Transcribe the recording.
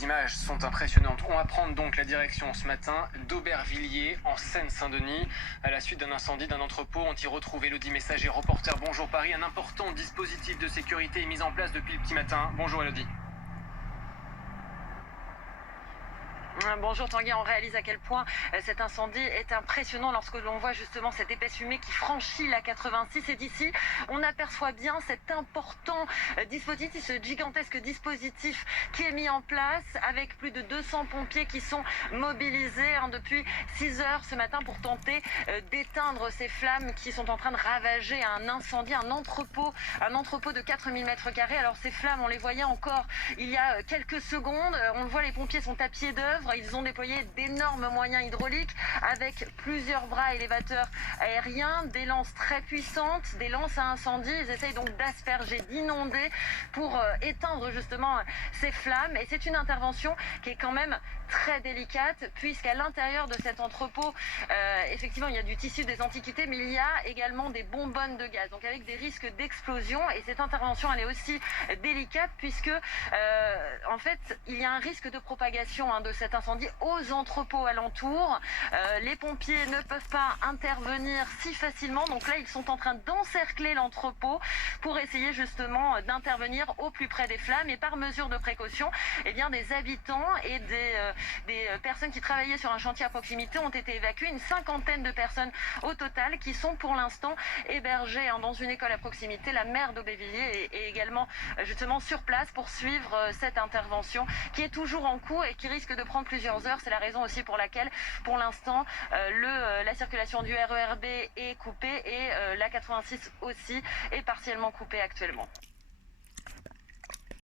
Les images sont impressionnantes. On va prendre donc la direction ce matin d'Aubervilliers, en Seine-Saint-Denis. À la suite d'un incendie d'un entrepôt, on y retrouve Elodie Messager, reporter Bonjour Paris. Un important dispositif de sécurité est mis en place depuis le petit matin. Bonjour Elodie. Bonjour Tanguy, on réalise à quel point cet incendie est impressionnant lorsque l'on voit justement cette épaisse fumée qui franchit la 86 et d'ici on aperçoit bien cet important dispositif, ce gigantesque dispositif qui est mis en place avec plus de 200 pompiers qui sont mobilisés depuis 6 heures ce matin pour tenter d'éteindre ces flammes qui sont en train de ravager un incendie, un entrepôt de 4000 mètres carrés. Alors ces flammes, on les voyait encore il y a quelques secondes, on le voit, les pompiers sont à pied d'œuvre. Ils ont déployé d'énormes moyens hydrauliques avec plusieurs bras élévateurs aériens, des lances très puissantes, des lances à incendie. Ils essayent donc d'asperger, d'inonder pour éteindre justement ces flammes. Et c'est une intervention qui est quand même très délicate puisqu'à l'intérieur de cet entrepôt, effectivement, il y a du tissu des antiquités, mais il y a également des bonbonnes de gaz, donc avec des risques d'explosion. Et cette intervention, elle est aussi délicate puisque, en fait, il y a un risque de propagation de cet incendie aux entrepôts alentours. Les pompiers ne peuvent pas intervenir si facilement, donc là ils sont en train d'encercler l'entrepôt pour essayer justement d'intervenir au plus près des flammes. Et par mesure de précaution, eh bien, des habitants et des personnes qui travaillaient sur un chantier à proximité ont été évacués, une cinquantaine de personnes au total qui sont pour l'instant hébergées dans une école à proximité. La maire d'Aubervilliers est également justement sur place pour suivre cette intervention qui est toujours en cours et qui risque de prendre plusieurs heures. C'est la raison aussi pour laquelle, pour l'instant, la circulation du RER B est coupée et la 86 aussi est partiellement coupée actuellement.